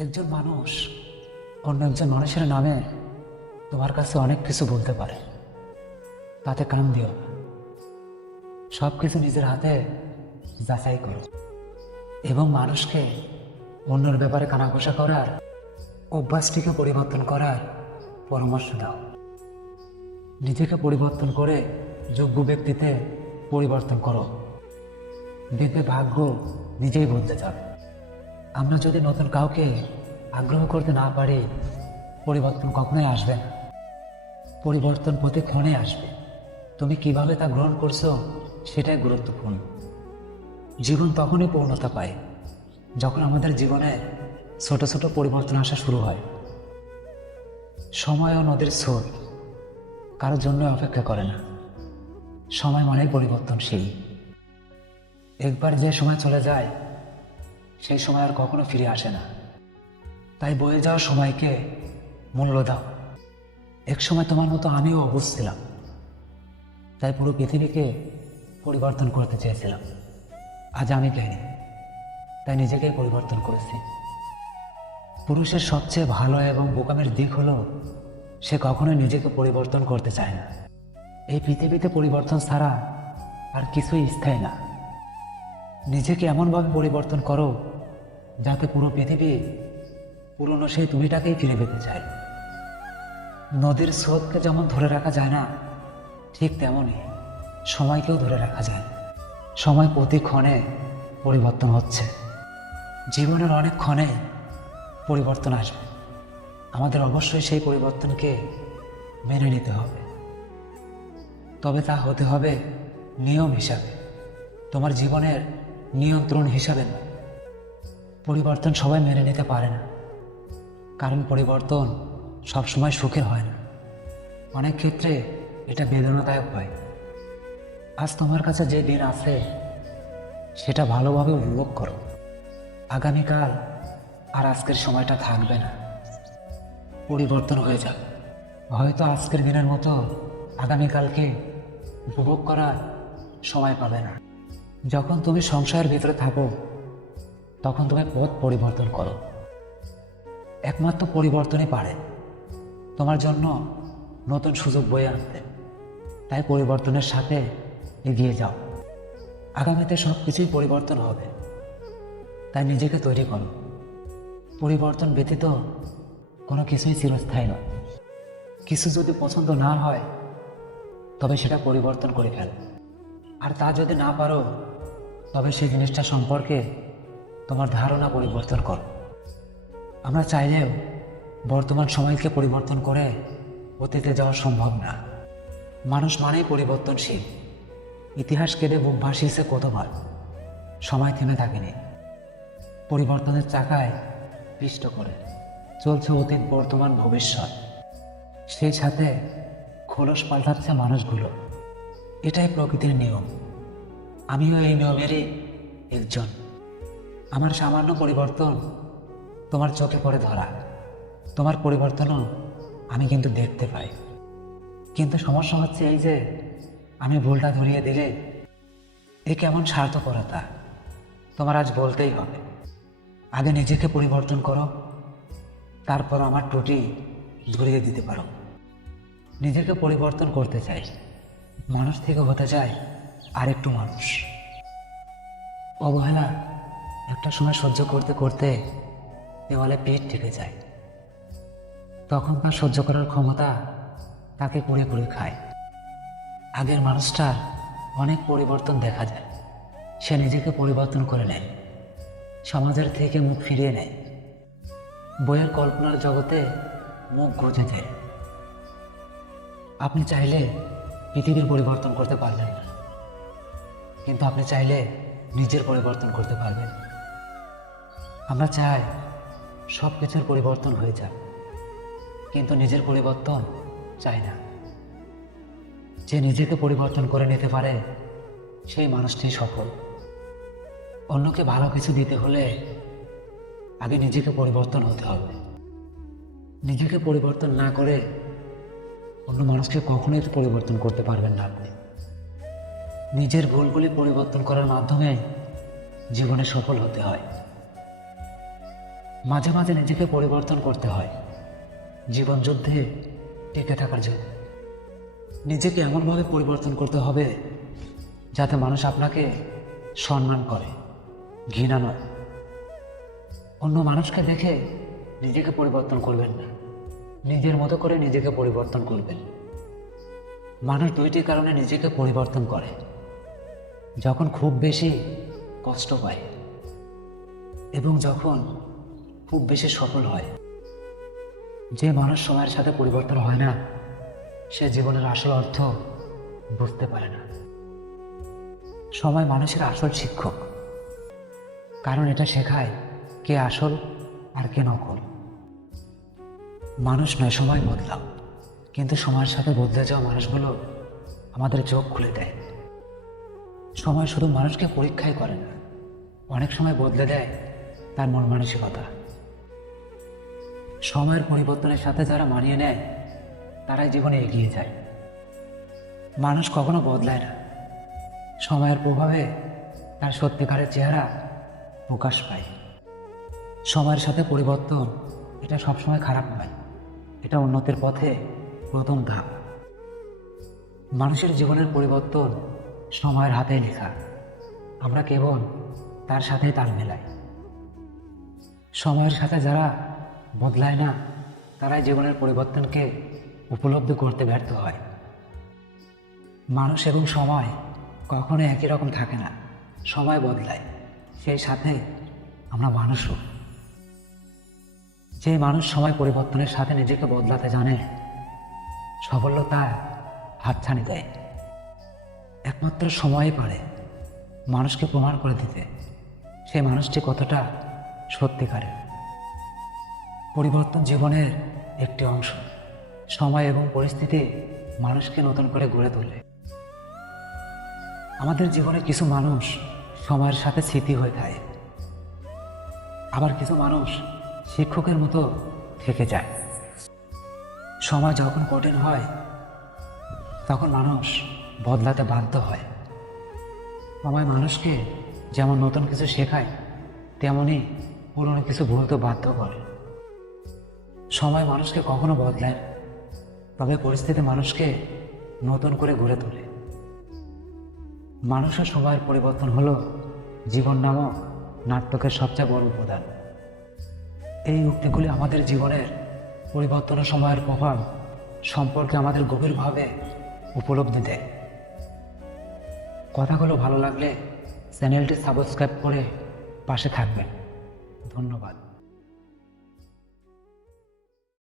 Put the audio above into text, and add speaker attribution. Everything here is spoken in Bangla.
Speaker 1: একজন মানুষ অন্য একজন মানুষের নামে তোমার কাছে অনেক কিছু বলতে পারে। তাতে কান দিও। সব কিছু নিজের হাতে যাচাই করো। এবং মানুষকে অন্যর ব্যাপারে কানাঘোষা করার, অভ্যাসটিকে পরিবর্তন করার পরামর্শ দাও। নিজেকে পরিবর্তন করে যোগ্য ব্যক্তিতে পরিবর্তন করো। দেখবে ভাগ্য নিজেই বদলে যাবে। আমরা যদি নতুন কাউকে আগ্রহ করতে না পারি, পরিবর্তন কখনোই আসবে না। পরিবর্তন প্রতিক্ষণে আসবে। তুমি কীভাবে তা গ্রহণ করছ, সেটাই গুরুত্বপূর্ণ। জীবন তখনই পূর্ণতা পায়, যখন আমাদের জীবনে ছোট ছোট পরিবর্তন আসা শুরু হয়। সময় ও নদীর স্রোত কারোর জন্য অপেক্ষা করে না। সময় মানেই পরিবর্তনশীল। একবার যে সময় চলে যায় সেই সময় আর কখনো ফিরে আসে না। তাই বয়ে যাওয়া সময়কে মূল্য দাও। এক সময় তোমার মতো আমিও অবুঝ ছিলাম। তাই পুরো পৃথিবীকে পরিবর্তন করতে চেয়েছিলাম। আজ আমি জ্ঞানী তাই নিজেকেই পরিবর্তন করেছি। পুরুষের সবচেয়ে ভালো এবং বোকামের দিক হলো, সে কখনোই নিজেকে পরিবর্তন করতে চায় না। এই পৃথিবীতে পরিবর্তন ছাড়া আর কিছুই স্থায়ী না। নিজেকে এমনভাবে পরিবর্তন করো যাতে পুরো পৃথিবী পুরনো সেই তুমিটাকেই ফিরে পেতে চায়। নদীর স্রোতকে যেমন ধরে রাখা যায় না, ঠিক তেমনই সময়কেও ধরে রাখা যায়। সময় প্রতি ক্ষণে পরিবর্তন হচ্ছে। জীবনের অনেক ক্ষণে পরিবর্তন আসবে। আমাদের অবশ্যই সেই পরিবর্তনকে মেনে নিতে হবে। তবে তা হতে হবে নিয়ম হিসাবে। তোমার জীবনের নিয়ন্ত্রণ হিসাবে না। পরিবর্তন সবাই মেনে নিতে পারে না। কারণ পরিবর্তন সবসময় সুখের হয় না। অনেক ক্ষেত্রে এটা বেদনাদায়ক হয়। আজ তোমার কাছে যে দিন আছে সেটা ভালোভাবে উপভোগ করো। আগামীকাল আর আজকের সময়টা থাকবে না। পরিবর্তন হয়ে যাবে হয়তো আজকের দিনের মতো আগামীকালকে উপভোগ করার সময় পাবে না। যখন তুমি সংসারের ভিতরে থাকো, তখন তুমি পথ পরিবর্তন করো। একমাত্র পরিবর্তনই পারে। তোমার জন্য নতুন সুযোগ বয়ে আনতে। তাই পরিবর্তনের সাথে এগিয়ে যাও। আগামীতে সব কিছুই পরিবর্তন হবে। তাই নিজেকে তৈরি করো। পরিবর্তন ব্যতীত কোনো কিছুই চিরস্থায়ী নয়। কিছু যদি পছন্দ না হয়, তবে সেটা পরিবর্তন করে ফেলো। আর তা যদি না পারো, তবে সেই জিনিসটা সম্পর্কে তোমার ধারণা পরিবর্তন করো। আমরা চাইলেও বর্তমান সময়কে পরিবর্তন করে অতীতে যাওয়া সম্ভব না। মানুষ মানেই পরিবর্তনশীল। ইতিহাস কেঁদে বুক ভাসিয়েছে কতবার? সময় থেমে থাকেনি। পরিবর্তনের চাকায় পিষ্ট করে চলছে অতীত, বর্তমান, ভবিষ্যৎ। সেই সাথে খোলস পাল্টাচ্ছে মানুষগুলো। এটাই প্রকৃতির নিয়ম। আমিও এই নিয়মেরই একজন। আমার সামান্য পরিবর্তন তোমার চোখে পড়ে ধরা। তোমার পরিবর্তনও আমি কিন্তু দেখতে পাই। কিন্তু সমস্যা হচ্ছে এই যে, আমি ভুলটা ধরিয়ে দিলে এ কেমন স্বার্থপরতা? তোমার আজ বলতেই হবে। আগে নিজেকে পরিবর্তন করো, তারপর আমার ত্রুটি ধরিয়ে দিতে পারো। নিজেকে পরিবর্তন করতে চাই। মানুষ থেকে হতে চাই আরেকটু মানুষ। অবহেলা একটা সময় সহ্য করতে করতে দেওয়ালে পেট ঠেকে যায়। তখন তার সহ্য করার ক্ষমতা তাকে পুড়ে পুড়ে খায়। আগের মানুষটার অনেক পরিবর্তন দেখা যায়। সে নিজেকে পরিবর্তন করে নেয়। সমাজের থেকে মুখ ফিরিয়ে নেয়। বইয়ের কল্পনার জগতে মুখ গুঁজে দেয়। আপনি চাইলে পৃথিবীর পরিবর্তন করতে পারবেন না। কিন্তু আপনি চাইলে নিজের পরিবর্তন করতে পারবেন। আমরা চাই সব কিছুর পরিবর্তন হয়ে যাক, কিন্তু নিজের পরিবর্তন চাই না। যে নিজেকে পরিবর্তন করে নিতে পারে, সেই মানুষটি সফল। অন্যকে ভালো কিছু দিতে হলে আগে নিজেকে পরিবর্তন হতে হবে। নিজেকে পরিবর্তন না করে অন্য মানুষকে কখনোই তো পরিবর্তন করতে পারবেন না আপনি। নিজের ভুলগুলি পরিবর্তন করার মাধ্যমে জীবনে সফল হতে হয়। মাঝে মাঝে নিজেকে পরিবর্তন করতে হয়। জীবন যুদ্ধে টিকে থাকার জন্য। নিজেকে এমনভাবে পরিবর্তন করতে হবে যাতে মানুষ আপনাকে সম্মান করে, ঘৃণা নয়। অন্য মানুষকে দেখে নিজেকে পরিবর্তন করবেন না। নিজের মতো করে নিজেকে পরিবর্তন করবেন মানুষ দুইটি কারণে নিজেকে পরিবর্তন করে। যখন খুব বেশি কষ্ট পায় এবং যখন খুব বেশি সফল হয়, যে মানুষ সময়ের সাথে পরিবর্তন হয় না, সে জীবনের আসল অর্থ বুঝতে পারে না। সময় মানুষের আসল শিক্ষক। কারণ এটা শেখায় কে আসল আর কে নকল। মানুষ নয়, সময় বদলাও। কিন্তু সময়ের সাথে বদলে যাওয়া মানুষগুলো আমাদের চোখ খুলে দেয়। সময় শুধু মানুষকে পরীক্ষাই করে না, অনেক সময় বদলে দেয় তার মন মানসিকতা। সময়ের পরিবর্তনের সাথে যারা মানিয়ে নেয়, তারাই জীবনে এগিয়ে যায়। মানুষ কখনো বদলায় না। সময়ের প্রভাবে তার সত্যিকারের চেহারা প্রকাশ পায়। সময়ের সাথে পরিবর্তন এটা সবসময় খারাপ নয়। এটা উন্নতির পথে প্রথম ধাপ। মানুষের জীবনের পরিবর্তন সময়ের হাতে লেখা। আমরা কেবল তার সাথে তাল মেলাই। সময়ের সাথে যারা বদলায় না, তারাই জীবনের পরিবর্তনকে উপলব্ধি করতে ব্যর্থ হয়। মানুষ এবং সময় কখনো একই রকম থাকে না। সময় বদলায়, সেই সাথে আমরা মানুষও। যে মানুষ সময় পরিবর্তনের সাথে নিজেকে বদলাতে জানে সফলতা হাতছানি দেয়। একমাত্র সময়ই পারে মানুষকে প্রমাণ করে দিতে। সেই মানুষটি কতটা সত্যিকারের পরিবর্তন জীবনের একটি অংশ। সময় এবং পরিস্থিতি মানুষকে নতুন করে গড়ে তোলে। আমাদের জীবনে কিছু মানুষ সময়ের সাথে স্মৃতি হয়ে থাকে। আবার কিছু মানুষ শিক্ষকের মতো থেকে যায়। সময় যখন কঠিন হয়, তখন মানুষ বদলাতে বাধ্য হয়। সময় মানুষকে যেমন নতুন কিছু শেখায় তেমনই পুরনো কিছু ভুলতে বাধ্য করে। সময় মানুষকে কখনো বদলায় তবে পরিস্থিতি মানুষকে নতুন করে গড়ে তোলে। মানুষের সময়ের পরিবর্তন হলো জীবন নামক নাটকের সবচেয়ে বড় উপাদান। এই উক্তিগুলি আমাদের জীবনের পরিবর্তনের সময়ের প্রভাব সম্পর্কে আমাদের গভীরভাবে উপলব্ধি দেয়। কথাগুলো ভালো লাগলে চ্যানেলটি সাবস্ক্রাইব করে পাশে থাকবেন। ধন্যবাদ।